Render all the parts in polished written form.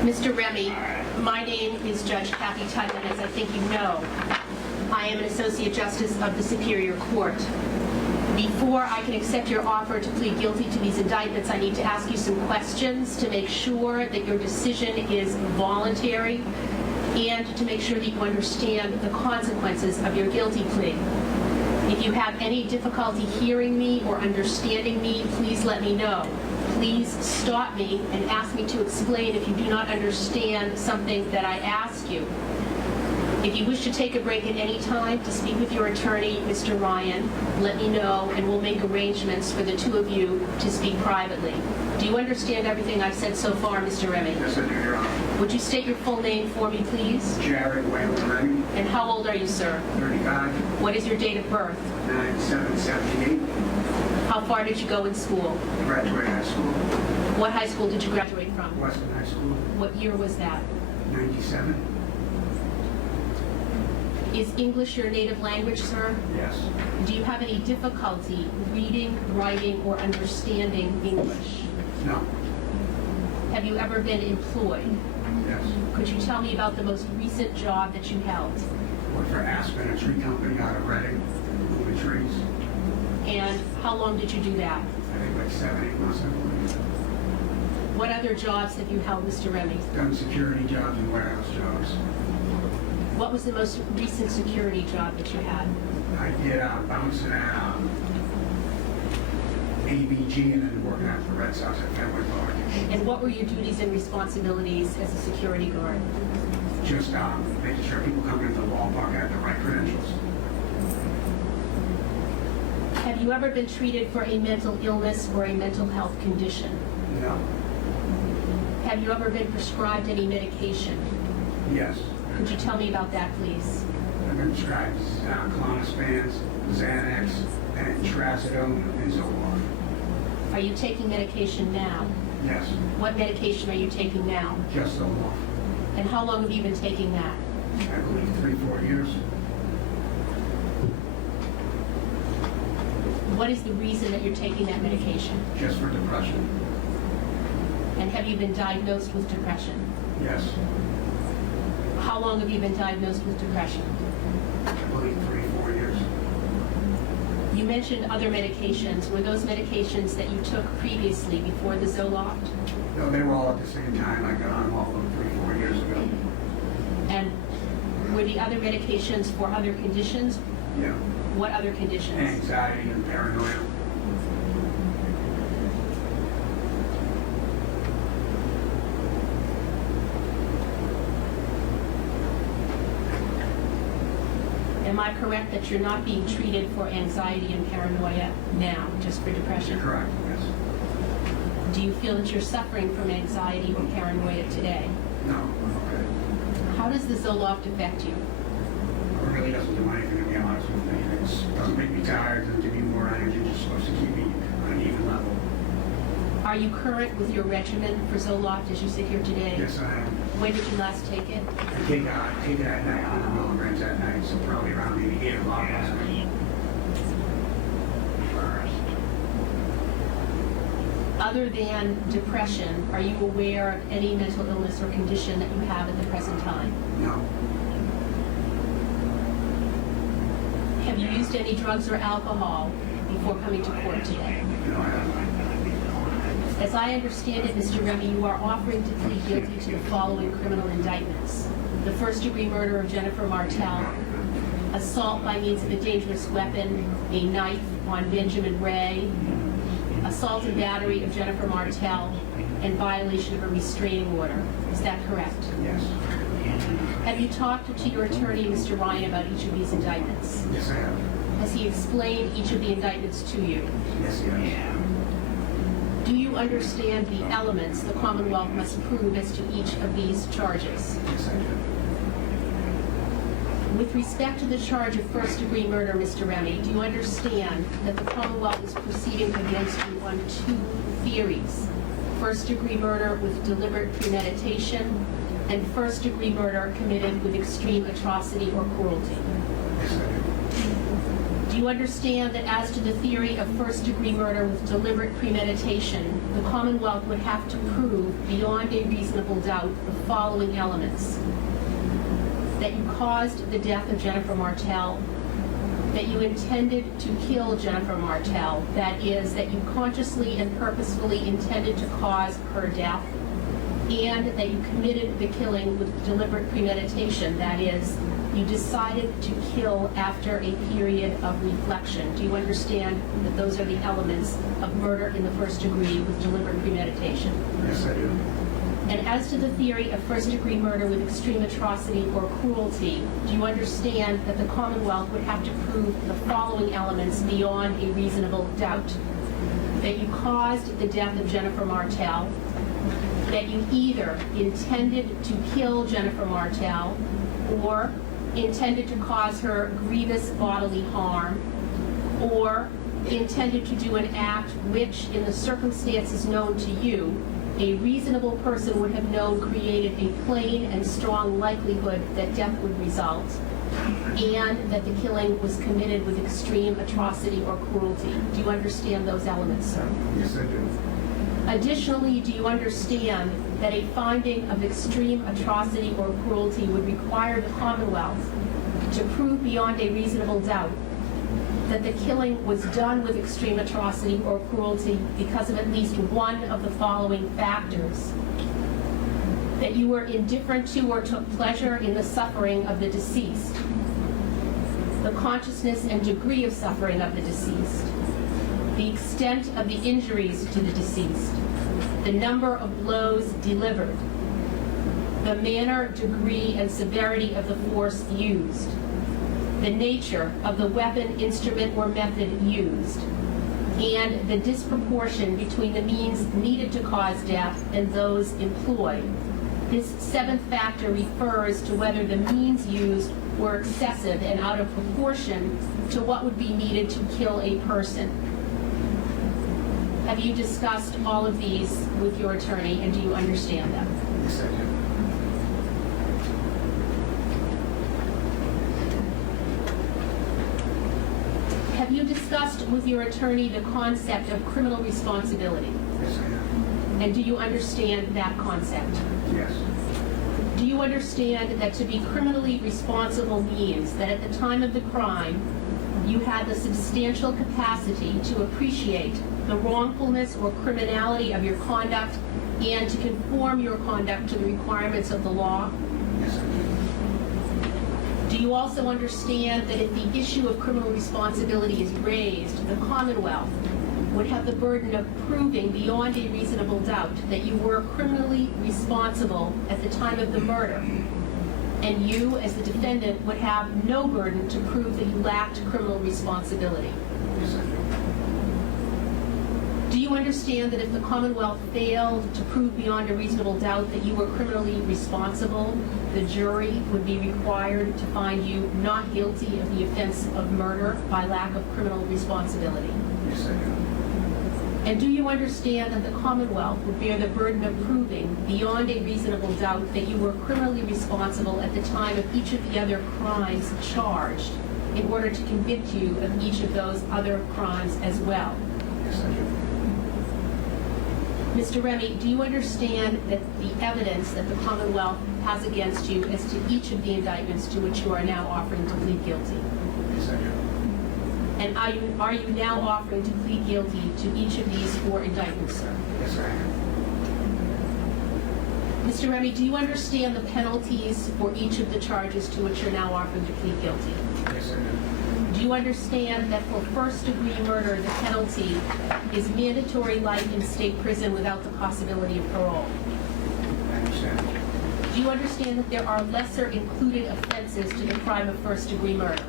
Mr. Remy, my name is Judge Kathe Tuttman, as I think you know. I am an Associate Justice of the Superior Court. Before I can accept your offer to plead guilty to these indictments, I need to ask you some questions to make sure that your decision is voluntary and to make sure that you understand the consequences of your guilty plea. If you have any difficulty hearing me or understanding me, please let me know. Please stop me and ask me to explain if you do not understand something that I ask you. If you wish to take a break at any time to speak with your attorney, Mr. Ryan, let me know and we'll make arrangements for the two of you to speak privately. Do you understand everything I've said so far, Mr. Remy? Yes, I do, Your Honor. Would you state your full name for me, please? Jerry Remy. And how old are you, sir? 35. What is your date of birth? 9778. How far did you go in school? Graduated high school. What high school did you graduate from? Western High School. What year was that? 97. Is English your native language, sir? Yes. Do you have any difficulty reading, writing, or understanding English? No. Have you ever been employed? Yes. Could you tell me about the most recent job that you held? Worked for Aspen, a tree company out of Reading, moving trees. And how long did you do that? I think like 7, 8 months, I believe. What other jobs have you held, Mr. Remy? Done security jobs and warehouse jobs. What was the most recent security job that you had? I did bouncing at ABG and then working at the Red Sox at Fenway Park. And what were your duties and responsibilities as a security guard? Just making sure people coming into the ballpark had the right credentials. Have you ever been treated for a mental illness or a mental health condition? No. Have you ever been prescribed any medication? Yes. Could you tell me about that, please? I've been prescribed clonazepam, Xanax, and trazodone, and Zoloft. Are you taking medication now? Yes. What medication are you taking now? Just Zoloft. And how long have you been taking that? I believe 3-4 years. What is the reason that you're taking that medication? Just for depression. And have you been diagnosed with depression? Yes. How long have you been diagnosed with depression? I believe 3-4 years. You mentioned other medications. Were those medications that you took previously before the Zoloft? No, they were all at the same time. I got on all of them 3-4 years ago. And were the other medications for other conditions? Yeah. What other conditions? Anxiety and paranoia. Am I correct that you're not being treated for anxiety and paranoia now, just for depression? You're correct, yes. Do you feel that you're suffering from anxiety or paranoia today? No, I'm okay. How does the Zoloft affect you? It really doesn't do anything, to be honest with me. It doesn't make me tired, doesn't give me more energy, it's just supposed to keep me on an even level. Are you current with your regimen for Zoloft as you sit here today? Yes, I am. When did you last take it? I take it at night, 100 milligrams at night, so probably around maybe 8 o'clock last night. Other than depression, are you aware of any mental illness or condition that you have at the present time? No. Have you used any drugs or alcohol before coming to court today? No, I haven't. As I understand it, Mr. Remy, you are offering to plead guilty to the following criminal indictments: the first-degree murder of Jennifer Martel, assault by means of a dangerous weapon, a knife on Benjamin Ray, assault and battery of Jennifer Martel, and violation of a restraining order. Is that correct? Yes. Have you talked to your attorney, Mr. Ryan, about each of these indictments? Yes, I have. Has he explained each of the indictments to you? Yes, yes. Do you understand the elements the Commonwealth must prove as to each of these charges? Yes, I do. With respect to the charge of first-degree murder, Mr. Remy, do you understand that the Commonwealth is proceeding against you on 2 theories: first-degree murder with deliberate premeditation and first-degree murder committed with extreme atrocity or cruelty? Yes, I do. Do you understand that as to the theory of first-degree murder with deliberate premeditation, the Commonwealth would have to prove beyond a reasonable doubt the following elements: that you caused the death of Jennifer Martel, that you intended to kill Jennifer Martel, that is, that you consciously and purposefully intended to cause her death, and that you committed the killing with deliberate premeditation, that is, you decided to kill after a period of reflection. Do you understand that those are the elements of murder in the first degree with deliberate premeditation? Yes, I do. And as to the theory of first-degree murder with extreme atrocity or cruelty, do you understand that the Commonwealth would have to prove the following elements beyond a reasonable doubt? That you caused the death of Jennifer Martel, that you either intended to kill Jennifer Martel or intended to cause her grievous bodily harm, or intended to do an act which, in the circumstances known to you, a reasonable person would have known created a plain and strong likelihood that death would result, and that the killing was committed with extreme atrocity or cruelty. Do you understand those elements, sir? Yes, I do. Additionally, do you understand that a finding of extreme atrocity or cruelty would require the Commonwealth to prove beyond a reasonable doubt that the killing was done with extreme atrocity or cruelty because of at least one of the following factors: that you were indifferent to or took pleasure in the suffering of the deceased, the consciousness and degree of suffering of the deceased, the extent of the injuries to the deceased, the number of blows delivered, the manner, degree, and severity of the force used, the nature of the weapon, instrument, or method used, and the disproportion between the means needed to cause death and those employed. This seventh factor refers to whether the means used were excessive and out of proportion to what would be needed to kill a person. Have you discussed all of these with your attorney, and do you understand them? Yes, I do. Have you discussed with your attorney the concept of criminal responsibility? Yes, I have. And do you understand that concept? Yes. Do you understand that to be criminally responsible means that at the time of the crime, you had the substantial capacity to appreciate the wrongfulness or criminality of your conduct and to conform your conduct to the requirements of the law? Yes, I do. Do you also understand that if the issue of criminal responsibility is raised, the Commonwealth would have the burden of proving beyond a reasonable doubt that you were criminally responsible at the time of the murder, and you, as the defendant, would have no burden to prove that you lacked criminal responsibility? Yes, I do. Do you understand that if the Commonwealth failed to prove beyond a reasonable doubt that you were criminally responsible, the jury would be required to find you not guilty of the offense of murder by lack of criminal responsibility? Yes, I do. And do you understand that the Commonwealth would bear the burden of proving beyond a reasonable doubt that you were criminally responsible at the time of each of the other crimes charged in order to convict you of each of those other crimes as well? Yes, I do. Mr. Remy, do you understand that the evidence that the Commonwealth has against you as to each of the indictments to which you are now offering to plead guilty? Yes, I do. And are you now offering to plead guilty to each of these 4 indictments, sir? Yes, I am. Mr. Remy, do you understand the penalties for each of the charges to which you're now offering to plead guilty? Yes, I do. Do you understand that for first-degree murder, the penalty is mandatory life in state prison without the possibility of parole? I understand. Do you understand that there are lesser included offenses to the crime of first-degree murder?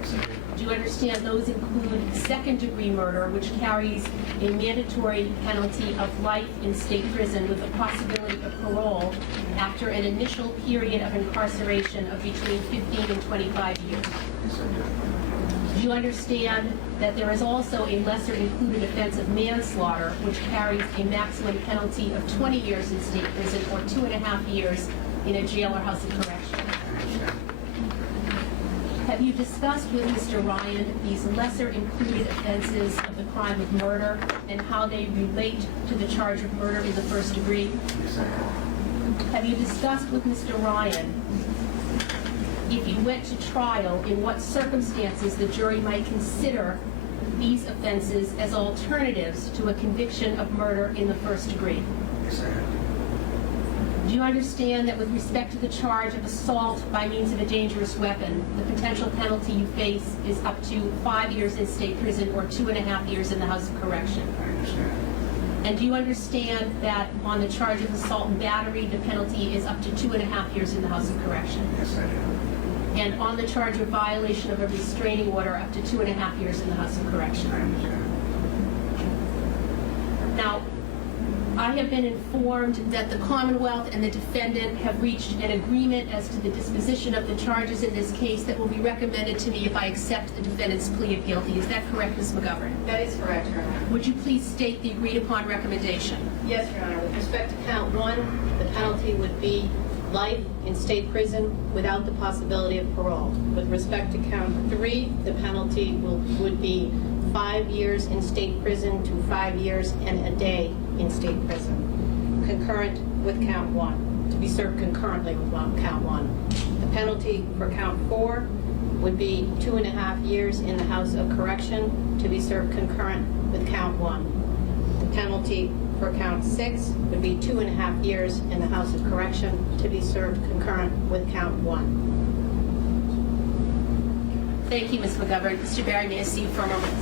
Yes, I do. Do you understand those include second-degree murder, which carries a mandatory penalty of life in state prison with the possibility of parole after an initial period of incarceration of between 15 and 25 years? Yes, I do. Do you understand that there is also a lesser included offense of manslaughter, which carries a maximum penalty of 20 years in state prison or 2.5 years in a jail or house of correction? I understand. Have you discussed with Mr. Ryan these lesser included offenses of the crime of murder and how they relate to the charge of murder in the first degree? Yes, I have. Have you discussed with Mr. Ryan, if you went to trial, in what circumstances the jury might consider these offenses as alternatives to a conviction of murder in the first degree? Yes, I have. Do you understand that with respect to the charge of assault by means of a dangerous weapon, the potential penalty you face is up to 5 years in state prison or 2.5 years in the House of Correction? I understand. And do you understand that on the charge of assault and battery, the penalty is up to 2.5 years in the House of Correction? Yes, I do. And on the charge of violation of a restraining order, up to 2.5 years in the House of Correction? I understand. Now, I have been informed that the Commonwealth and the defendant have reached an agreement as to the disposition of the charges in this case that will be recommended to me if I accept the defendant's plea of guilty. Is that correct, Ms. McGovern? That is correct, Your Honor. Would you please state the agreed upon recommendation? Yes, Your Honor. With respect to count 1, the penalty would be life in state prison without the possibility of parole. With respect to count 3, the penalty would be 5 years in state prison to 5 years and a day in state prison, concurrent with count 1, to be served concurrently with count 1. The penalty for count 4 would be 2.5 years in the House of Correction, to be served concurrent with count 1. The penalty for count 6 would be 2.5 years in the House of Correction, to be served concurrent with count 1. Thank you, Ms. McGovern. Mr. Barry, may I see you for a moment?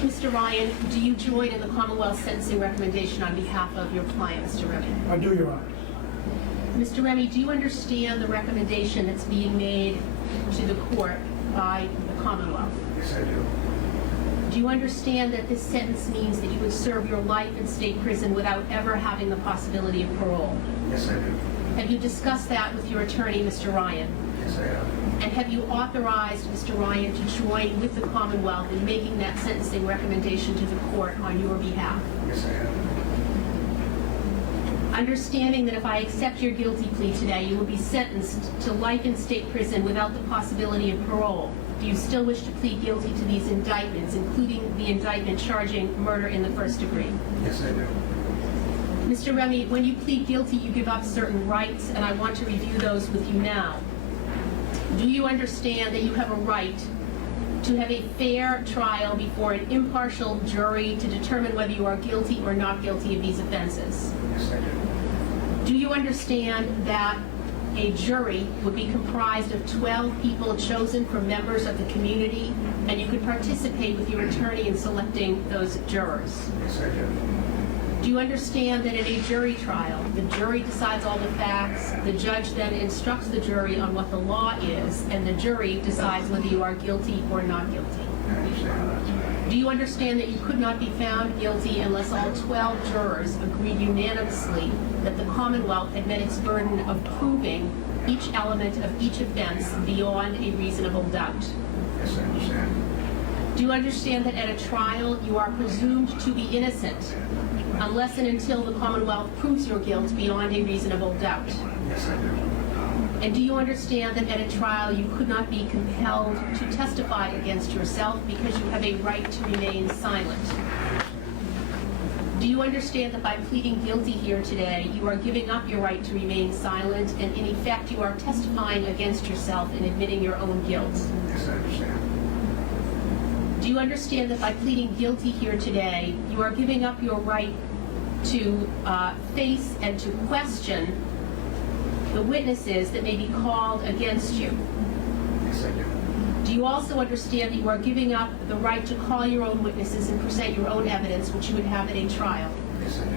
Mr. Ryan, do you join in the Commonwealth sentencing recommendation on behalf of your client, Mr. Remy? I do, Your Honor. Mr. Remy, do you understand the recommendation that's being made to the court by the Commonwealth? Yes, I do. Do you understand that this sentence means that you would serve your life in state prison without ever having the possibility of parole? Yes, I do. Have you discussed that with your attorney, Mr. Ryan? Yes, I have. And have you authorized Mr. Ryan to join with the Commonwealth in making that sentencing recommendation to the court on your behalf? Yes, I have. Understanding that if I accept your guilty plea today, you will be sentenced to life in state prison without the possibility of parole, do you still wish to plead guilty to these indictments, including the indictment charging murder in the first degree? Yes, I do. Mr. Remy, when you plead guilty, you give up certain rights, and I want to review those with you now. Do you understand that you have a right to have a fair trial before an impartial jury to determine whether you are guilty or not guilty of these offenses? Yes, I do. Do you understand that a jury would be comprised of 12 people chosen from members of the community, and you could participate with your attorney in selecting those jurors? Yes, I do. Do you understand that in a jury trial, the jury decides all the facts, the judge then instructs the jury on what the law is, and the jury decides whether you are guilty or not guilty? I understand. Do you understand that you could not be found guilty unless all 12 jurors agreed unanimously that the Commonwealth had met its burden of proving each element of each offense beyond a reasonable doubt? Yes, I understand. Do you understand that at a trial you are presumed to be innocent unless and until the Commonwealth proves your guilt beyond a reasonable doubt? Yes, I do. And do you understand that at a trial you could not be compelled to testify against yourself because you have a right to remain silent? Do you understand that by pleading guilty here today, you are giving up your right to remain silent, and in effect you are testifying against yourself in admitting your own guilt? Yes, I understand. Do you understand that by pleading guilty here today, you are giving up your right to face and to question the witnesses that may be called against you? Yes, I do. Do you also understand that you are giving up the right to call your own witnesses and present your own evidence, which you would have at a trial? Yes, I do.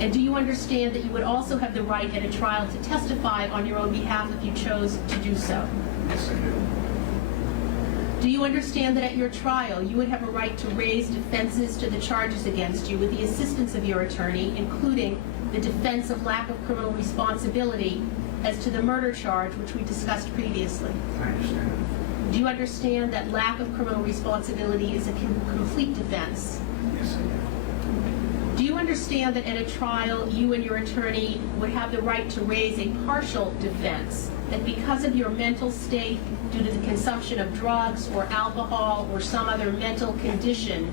And do you understand that you would also have the right at a trial to testify on your own behalf if you chose to do so? Yes, I do. Do you understand that at your trial, you would have a right to raise defenses to the charges against you with the assistance of your attorney, including the defense of lack of criminal responsibility as to the murder charge, which we discussed previously? I understand. Do you understand that lack of criminal responsibility is a complete defense? Yes, I do. Do you understand that at a trial, you and your attorney would have the right to raise a partial defense, that because of your mental state, due to the consumption of drugs or alcohol or some other mental condition,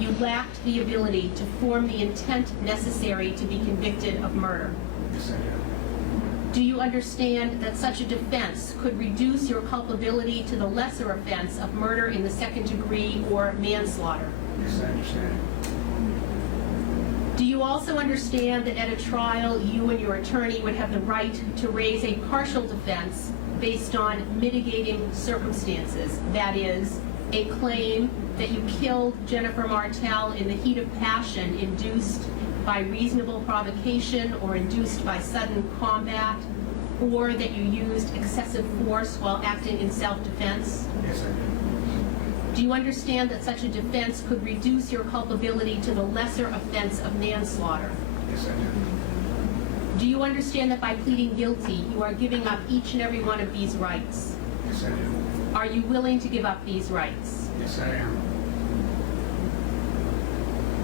you lacked the ability to form the intent necessary to be convicted of murder? Yes, I do. Do you understand that such a defense could reduce your culpability to the lesser offense of murder in the second degree or manslaughter? Yes, I understand. Do you also understand that at a trial, you and your attorney would have the right to raise a partial defense based on mitigating circumstances? That is, a claim that you killed Jennifer Martel in the heat of passion induced by reasonable provocation or induced by sudden combat, or that you used excessive force while acting in self-defense? Yes, I do. Do you understand that such a defense could reduce your culpability to the lesser offense of manslaughter? Yes, I do. Do you understand that by pleading guilty, you are giving up each and every one of these rights? Yes, I do. Are you willing to give up these rights? Yes, I am.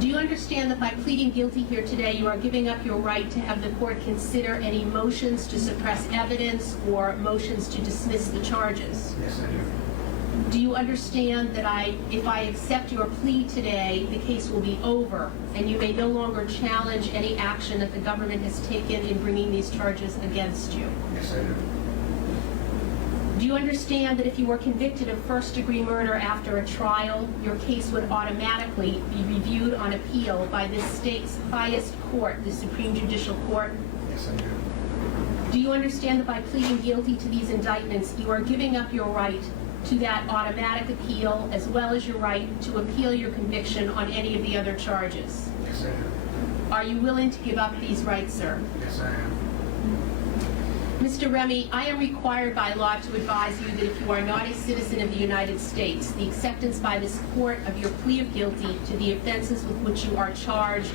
Do you understand that by pleading guilty here today, you are giving up your right to have the court consider any motions to suppress evidence or motions to dismiss the charges? Yes, I do. Do you understand that if I accept your plea today, the case will be over, and you may no longer challenge any action that the government has taken in bringing these charges against you? Yes, I do. Do you understand that if you were convicted of first-degree murder after a trial, your case would automatically be reviewed on appeal by this state's highest court, the Supreme Judicial Court? Yes, I do. Do you understand that by pleading guilty to these indictments, you are giving up your right to that automatic appeal, as well as your right to appeal your conviction on any of the other charges? Yes, I do. Are you willing to give up these rights, sir? Yes, I am. Mr. Remy, I am required by law to advise you that if you are not a citizen of the United States, the acceptance by this court of your plea of guilty to the offenses with which you are charged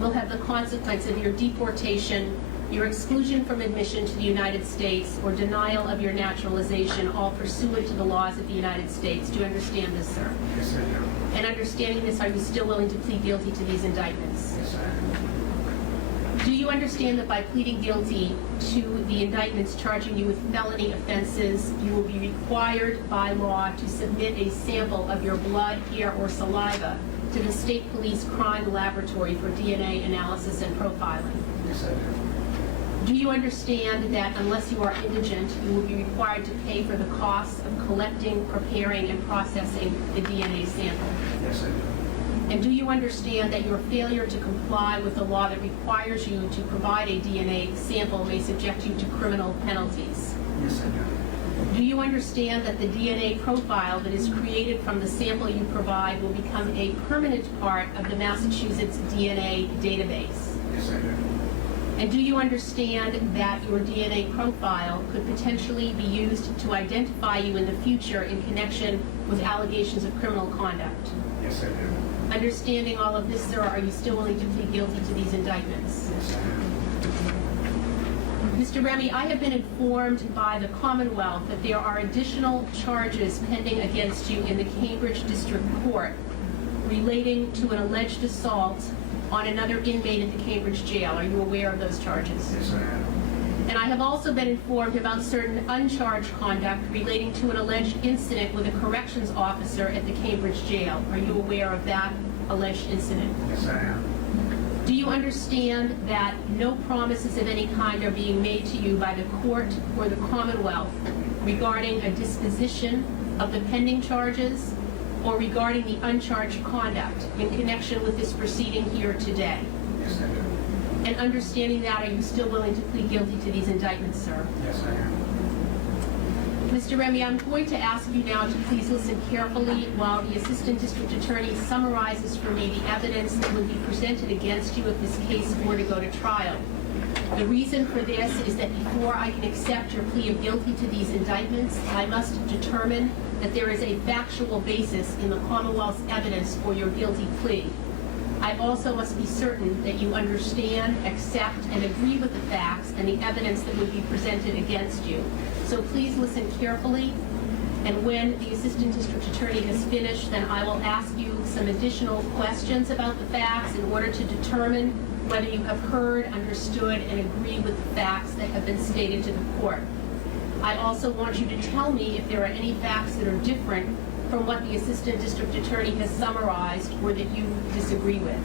will have the consequence of your deportation, your exclusion from admission to the United States, or denial of your naturalization, all pursuant to the laws of the United States. Do you understand this, sir? Yes, I do. And understanding this, are you still willing to plead guilty to these indictments? Yes, I am. Do you understand that by pleading guilty to the indictments charging you with felony offenses, you will be required by law to submit a sample of your blood, hair, or saliva to the State Police Crime Laboratory for DNA analysis and profiling? Yes, I do. Do you understand that unless you are indigent, you will be required to pay for the costs of collecting, preparing, and processing the DNA sample? Yes, I do. And do you understand that your failure to comply with the law that requires you to provide a DNA sample may subject you to criminal penalties? Yes, I do. Do you understand that the DNA profile that is created from the sample you provide will become a permanent part of the Massachusetts DNA database? Yes, I do. And do you understand that your DNA profile could potentially be used to identify you in the future in connection with allegations of criminal conduct? Yes, I do. Understanding all of this, sir, are you still willing to plead guilty to these indictments? Yes, I am. Mr. Remy, I have been informed by the Commonwealth that there are additional charges pending against you in the Cambridge District Court relating to an alleged assault on another inmate at the Cambridge Jail. Are you aware of those charges? Yes, I am. And I have also been informed about certain uncharged conduct relating to an alleged incident with a corrections officer at the Cambridge Jail. Are you aware of that alleged incident? Yes, I am. Do you understand that no promises of any kind are being made to you by the court or the Commonwealth regarding a disposition of the pending charges or regarding the uncharged conduct in connection with this proceeding here today? Yes, I do. And understanding that, are you still willing to plead guilty to these indictments, sir? Yes, I am. Mr. Remy, I'm going to ask you now to please listen carefully while the Assistant District Attorney summarizes for me the evidence that would be presented against you if this case were to go to trial. The reason for this is that before I can accept your plea of guilty to these indictments, I must determine that there is a factual basis in the Commonwealth's evidence for your guilty plea. I also must be certain that you understand, accept, and agree with the facts and the evidence that would be presented against you. So please listen carefully, and when the Assistant District Attorney has finished, then I will ask you some additional questions about the facts in order to determine whether you have heard, understood, and agree with the facts that have been stated to the court. I also want you to tell me if there are any facts that are different from what the Assistant District Attorney has summarized or that you disagree with.